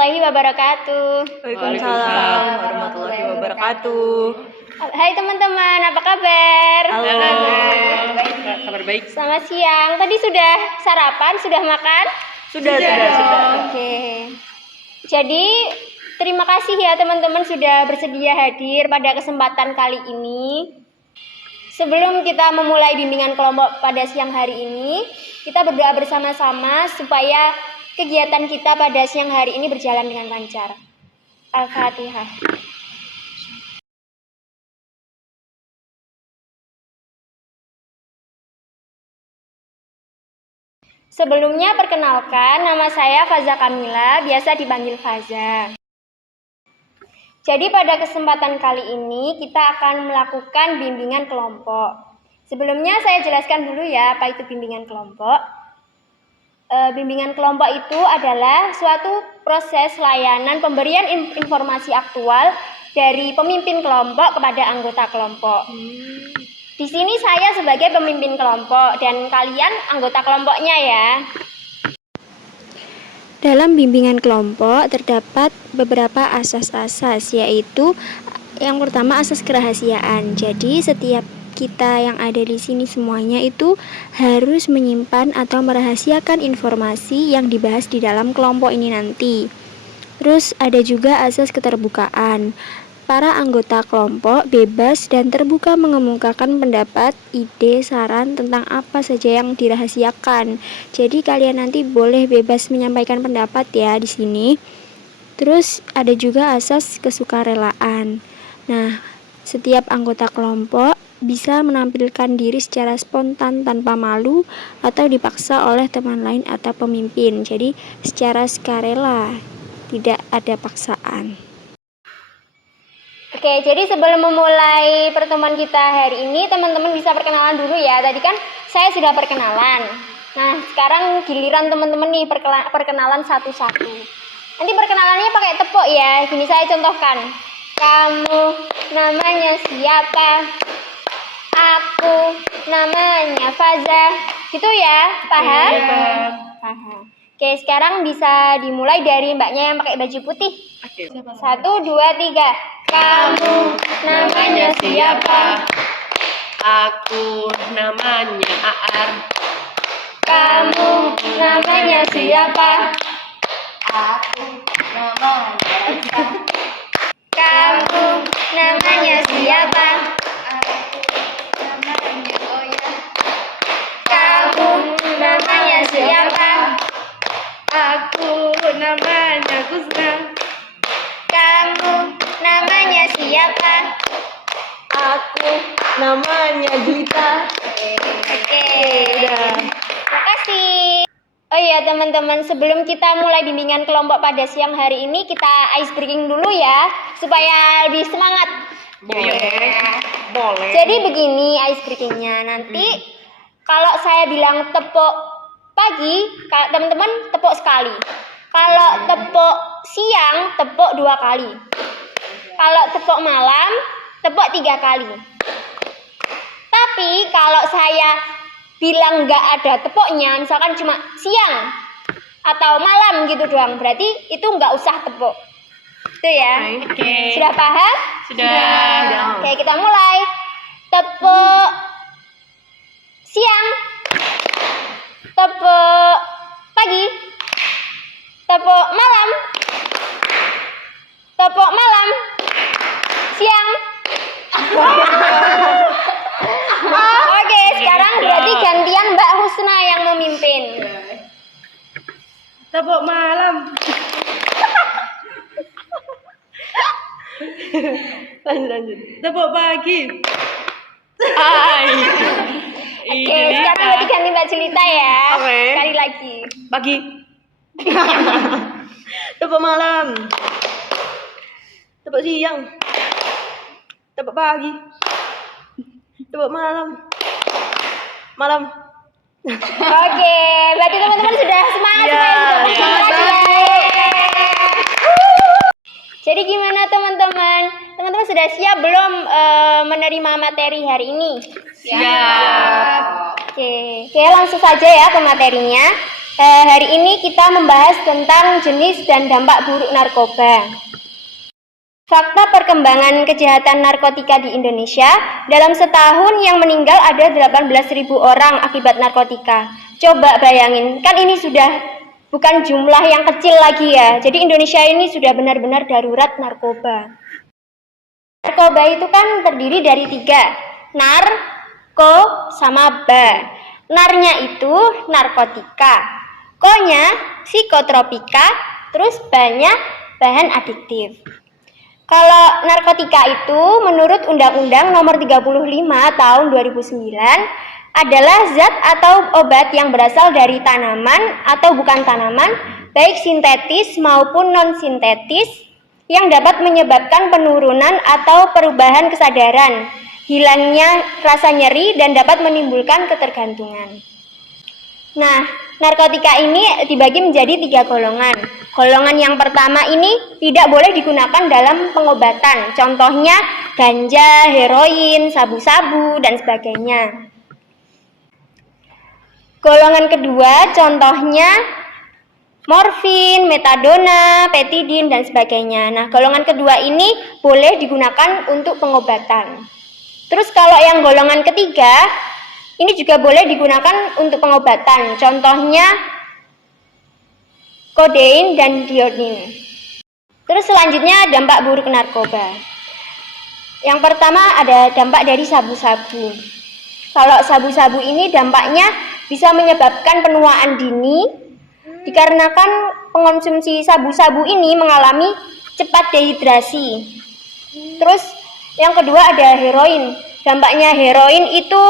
warahmatullahi wabarakatuh. Waalaikumsalam warahmatullahi wabarakatuh. Hai teman-teman, apa kabar? Halo. Kabar baik. Selamat siang. Tadi sudah sarapan, sudah makan? Sudah. Oke. Jadi terima kasih ya teman-teman sudah bersedia hadir pada kesempatan kali ini. Sebelum kita memulai bimbingan kelompok pada siang hari ini, kita berdoa bersama-sama supaya kegiatan kita pada siang hari ini berjalan dengan lancar. Al-Fatihah. Sebelumnya perkenalkan, nama saya Faza Kamila, biasa dipanggil Faza. Jadi pada kesempatan kali ini kita akan melakukan bimbingan kelompok. Sebelumnya saya jelaskan dulu ya apa itu bimbingan kelompok. Bimbingan kelompok itu adalah suatu proses layanan pemberian informasi aktual dari pemimpin kelompok kepada anggota kelompok. Di sini saya sebagai pemimpin kelompok dan kalian anggota kelompoknya ya. Dalam bimbingan kelompok terdapat beberapa asas-asas, yaitu yang pertama asas kerahasiaan. Jadi setiap kita yang ada di sini semuanya itu harus menyimpan atau merahasiakan informasi yang dibahas di dalam kelompok ini nanti. Terus ada juga asas keterbukaan. Para anggota kelompok bebas dan terbuka mengemukakan pendapat, ide, saran tentang apa saja yang dirahasiakan. Jadi kalian nanti boleh bebas menyampaikan pendapat ya di sini. Terus ada juga asas kesukarelaan. Nah, setiap anggota kelompok bisa menampilkan diri secara spontan tanpa malu atau dipaksa oleh teman lain atau pemimpin. Jadi secara sukarela, tidak ada paksaan. Oke, jadi sebelum memulai pertemuan kita hari ini, teman-teman bisa perkenalan dulu ya. Tadi kan saya sudah perkenalan. Nah, sekarang giliran teman-teman nih perkenalan satu-satu. Nanti perkenalannya pakai tepuk ya. Gini saya contohkan. Kamu namanya siapa? Aku namanya Faza. Gitu ya, paham? Paham. Oke, sekarang bisa dimulai dari mbaknya yang pakai baju putih. 1, 2, 3. Kamu namanya siapa? Aku namanya Aar. Kamu namanya siapa? Aku namanya Raisa. Kamu namanya siapa? Aku namanya Oya. Kamu namanya siapa? Aku namanya Kusna. Kamu namanya siapa? Aku namanya Juwita. Oke, terima kasih. Oh iya teman-teman, sebelum kita mulai bimbingan kelompok pada siang hari ini, kita ice breaking dulu ya, supaya lebih semangat. Boleh. Jadi begini ice breakingnya, nanti kalau saya bilang tepuk pagi, teman-teman tepuk sekali. Kalau tepuk siang, tepuk 2 kali. Kalau tepuk malam, tepuk 3 kali. Tapi kalau saya bilang nggak ada tepuknya, misalkan cuma siang atau malam gitu doang, berarti itu nggak usah tepuk. Itu ya. Oke. Sudah paham? Sudah. Oke, kita mulai. Tepuk siang, tepuk pagi, tepuk malam, tepuk malam, siang. Oke, sekarang berarti gantian Mbak Husna yang memimpin. Tepuk malam. Lanjut. Tepuk pagi. Oke, sekarang berarti ganti Mbak Julita ya. Oke. Sekali lagi. Pagi. Tepuk malam. Tepuk siang. Tepuk pagi. Tepuk malam. Oke, berarti teman-teman sudah semangat Iya, sudah bersemangat iya. ya. Jadi gimana teman-teman? Teman-teman sudah siap belum menerima materi hari ini? Siap. Oke, langsung saja ya ke materinya. Hari ini kita membahas tentang jenis dan dampak buruk narkoba. Fakta perkembangan kejahatan narkotika di Indonesia, dalam setahun yang meninggal ada 18.000 orang akibat narkotika. Coba bayangin, kan ini sudah bukan jumlah yang kecil lagi ya. Jadi Indonesia ini sudah benar-benar darurat narkoba. Narkoba itu kan terdiri dari 3, nar, ko, sama ba. Narnya itu narkotika, ko-nya psikotropika, terus ba-nya bahan adiktif. Kalau narkotika itu menurut Undang-Undang Nomor 35 Tahun 2009 adalah zat atau obat yang berasal dari tanaman atau bukan tanaman, baik sintetis maupun non-sintetis, yang dapat menyebabkan penurunan atau perubahan kesadaran, hilangnya rasa nyeri, dan dapat menimbulkan ketergantungan. Nah, narkotika ini dibagi menjadi 3 golongan. Golongan yang pertama ini tidak boleh digunakan dalam pengobatan. Contohnya ganja, heroin, sabu-sabu, dan sebagainya. Golongan kedua contohnya morfin, metadona, petidin, dan sebagainya. Nah, golongan kedua ini boleh digunakan untuk pengobatan. Terus kalau yang golongan ketiga, ini juga boleh digunakan untuk pengobatan. Contohnya kodein dan diodin. Terus selanjutnya dampak buruk narkoba. Yang pertama ada dampak dari sabu-sabu. Kalau sabu-sabu ini dampaknya bisa menyebabkan penuaan dini, dikarenakan pengonsumsi sabu-sabu ini mengalami cepat dehidrasi. Terus yang kedua ada heroin. Dampaknya heroin itu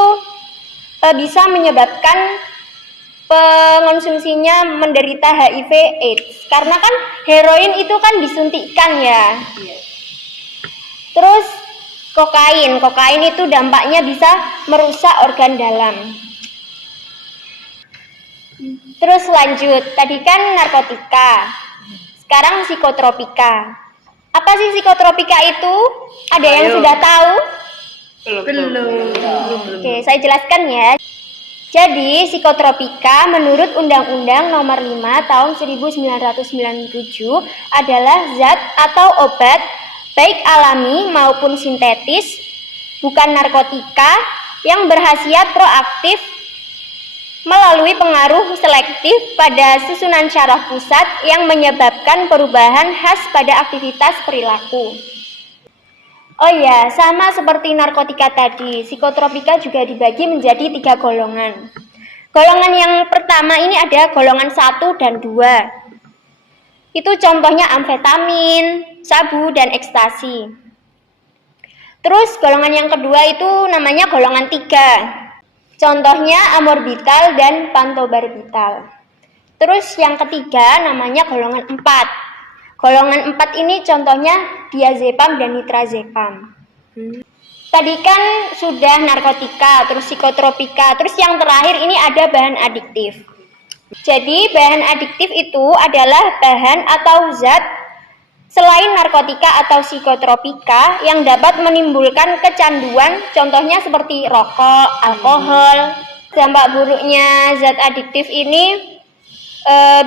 bisa menyebabkan pengonsumsinya menderita HIV/AIDS. Karena kan heroin itu kan disuntikkan ya. Terus kokain itu dampaknya bisa merusak organ dalam. Terus lanjut, tadi kan narkotika, sekarang psikotropika. Apa sih psikotropika itu? Ada yang sudah tahu? Belum. Oke, saya jelaskan ya. Jadi, psikotropika menurut Undang-Undang Nomor 5 Tahun 1997 adalah zat atau obat baik alami maupun sintetis, bukan narkotika, yang berkhasiat proaktif melalui pengaruh selektif pada susunan syaraf pusat yang menyebabkan perubahan khas pada aktivitas perilaku. Oh ya, sama seperti narkotika tadi, psikotropika juga dibagi menjadi 3 golongan. Golongan yang pertama ini ada golongan 1 dan 2. Itu contohnya amfetamin, sabu, dan ekstasi. Terus golongan yang kedua itu namanya golongan 3. Contohnya amorbital dan pantobarbital. Terus yang ketiga namanya golongan 4. Golongan 4 ini contohnya diazepam dan nitrazepam. Tadi kan sudah narkotika, terus psikotropika, terus yang terakhir ini ada bahan adiktif. Jadi bahan adiktif itu adalah bahan atau zat selain narkotika atau psikotropika yang dapat menimbulkan kecanduan, contohnya seperti rokok, alkohol. Dampak buruknya zat adiktif ini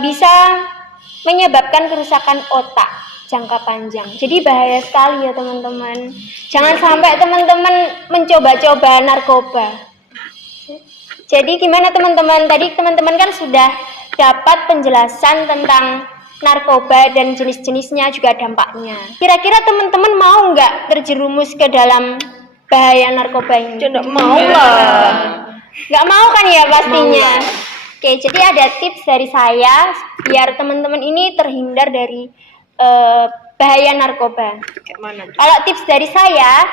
bisa menyebabkan kerusakan otak jangka panjang. Jadi bahaya sekali ya teman-teman. Jangan sampai teman-teman mencoba-coba narkoba. Jadi gimana teman-teman? Tadi teman-teman kan sudah dapat penjelasan tentang narkoba dan jenis-jenisnya juga dampaknya. Kira-kira teman-teman mau nggak terjerumus ke dalam bahaya narkoba ini? Tidak mau lah. Nggak mau kan ya pastinya. Oke, jadi ada tips dari saya biar teman-teman ini terhindar dari bahaya narkoba. Kayak mana? Kalau tips dari saya,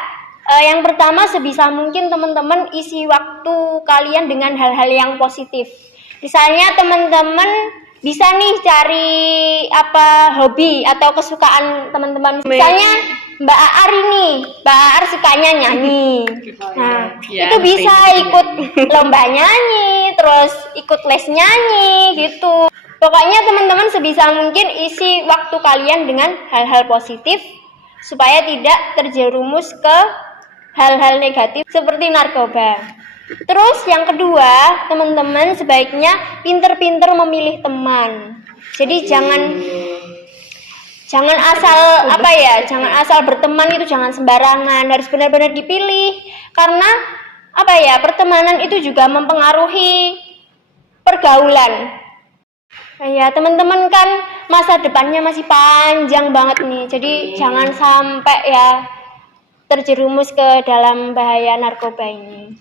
yang pertama sebisa mungkin teman-teman isi waktu kalian dengan hal-hal yang positif. Misalnya teman-teman bisa nih cari hobi atau kesukaan teman-teman. Misalnya Mbak Aar ini, Mbak Aar sukanya nyanyi. Nah, Ya, itu bisa ikut lomba nyanyi, terus ikut les nyanyi gitu. Pokoknya teman-teman sebisa mungkin isi waktu kalian dengan hal-hal positif supaya tidak terjerumus ke hal-hal negatif seperti narkoba. Terus yang kedua, teman-teman sebaiknya pinter-pinter memilih teman. Jadi jangan asal jangan asal berteman itu jangan sembarangan, harus benar-benar dipilih. Karena pertemanan itu juga mempengaruhi pergaulan. Ya, teman-teman kan masa depannya masih panjang banget nih. Jadi jangan sampai ya terjerumus ke dalam bahaya narkoba ini.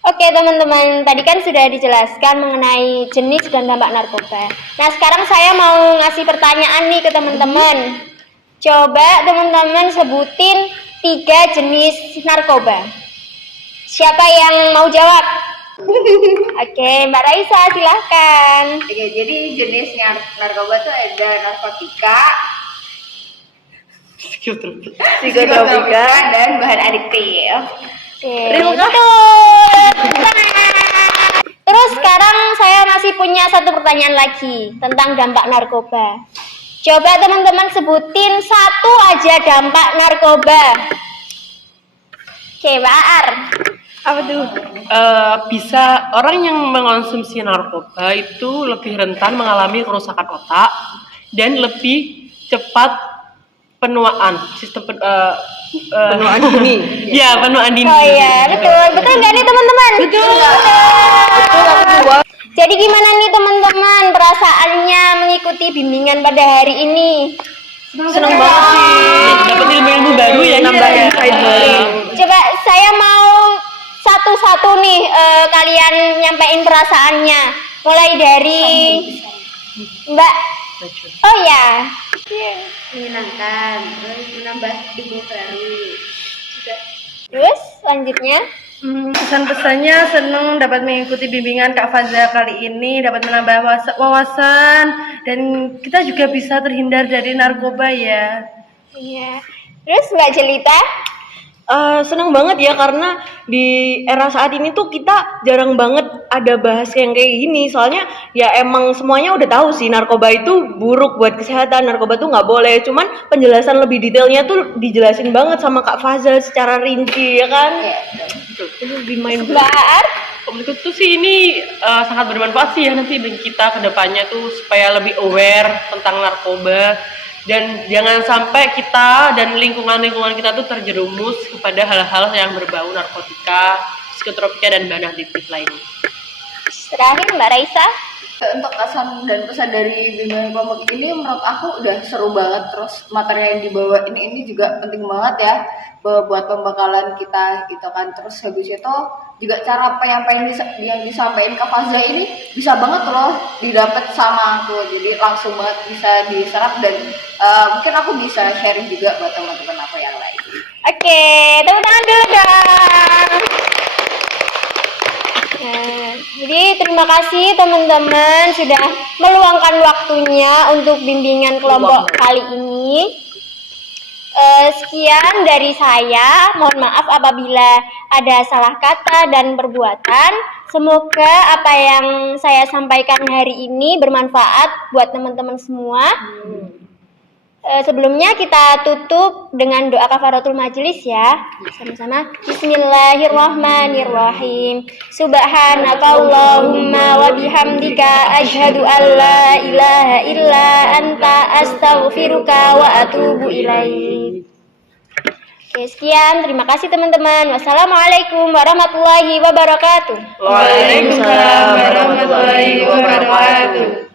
Oke teman-teman, tadi kan sudah dijelaskan mengenai jenis dan dampak narkoba. Nah sekarang saya mau ngasih pertanyaan nih ke teman-teman. Coba teman-teman sebutin 3 jenis narkoba. Siapa yang mau jawab? Oke, Mbak Raisa silahkan. Oke, jadi jenis narkoba tuh ada narkotika, psikotropika, dan bahan adiktif. Oke, betul. Terus sekarang saya masih punya satu pertanyaan lagi tentang dampak narkoba. Coba teman-teman sebutin 1 aja dampak narkoba. Oke, Mbak Ar. Apa tuh? Bisa orang yang mengonsumsi narkoba itu lebih rentan mengalami kerusakan otak dan lebih cepat penuaan penuaan dini. Ya, penuaan dini. Oh iya, betul nggak nih teman-teman? Betul. Jadi gimana nih teman-teman perasaannya mengikuti bimbingan pada hari ini? Senang banget sih. Dapat ilmu-ilmu baru ya, nambah insight baru. Coba saya mau satu-satu nih kalian nyampein perasaannya. Mulai dari Mbak. Oh ya. Menyenangkan, terus menambah ilmu baru. Terus selanjutnya? Pesan-pesannya senang dapat mengikuti bimbingan Kak Faza kali ini, dapat menambah wawasan dan kita juga bisa terhindar dari narkoba ya. Iya. Terus Mbak Jelita? Senang banget ya karena di era saat ini tuh kita jarang banget ada bahas yang kayak gini. Soalnya ya emang semuanya udah tahu sih narkoba itu buruk buat kesehatan, narkoba tuh nggak boleh. Cuman penjelasan lebih detailnya tuh dijelasin banget sama Kak Fazal secara rinci ya kan. Itu lebih main Mbak Ar? Menurutku sih ini sangat bermanfaat sih ya nanti bagi kita ke depannya tuh supaya lebih aware tentang narkoba. Dan jangan sampai kita dan lingkungan-lingkungan kita tuh terjerumus kepada hal-hal yang berbau narkotika, psikotropika, dan bahan adiktif lainnya. Terakhir Mbak Raisa? Untuk kesan dan pesan dari bimbingan kelompok ini menurut aku udah seru banget. Terus materi yang dibawa ini juga penting banget ya buat pembekalan kita gitu kan. Terus habis itu juga cara penyampaian yang disampaikan ke Faza ini bisa banget loh didapat sama aku. Jadi langsung banget bisa diserap dan mungkin aku bisa sharing juga buat teman-teman aku yang lain. Oke, tepuk tangan dulu dong. Nah, jadi terima kasih teman-teman sudah meluangkan waktunya untuk bimbingan kelompok kali ini. Sekian dari saya, mohon maaf apabila ada salah kata dan perbuatan. Semoga apa yang saya sampaikan hari ini bermanfaat buat teman-teman semua. Sebelumnya kita tutup dengan doa kafaratul majelis ya. Sama-sama. Bismillahirrahmanirrahim. Subhanakallahumma wa bihamdika asyhadu an la ilaha illa anta astaghfiruka wa atubu ilaik. Oke, sekian. Terima kasih teman-teman. Wassalamualaikum warahmatullahi wabarakatuh. Waalaikumsalam warahmatullahi wabarakatuh.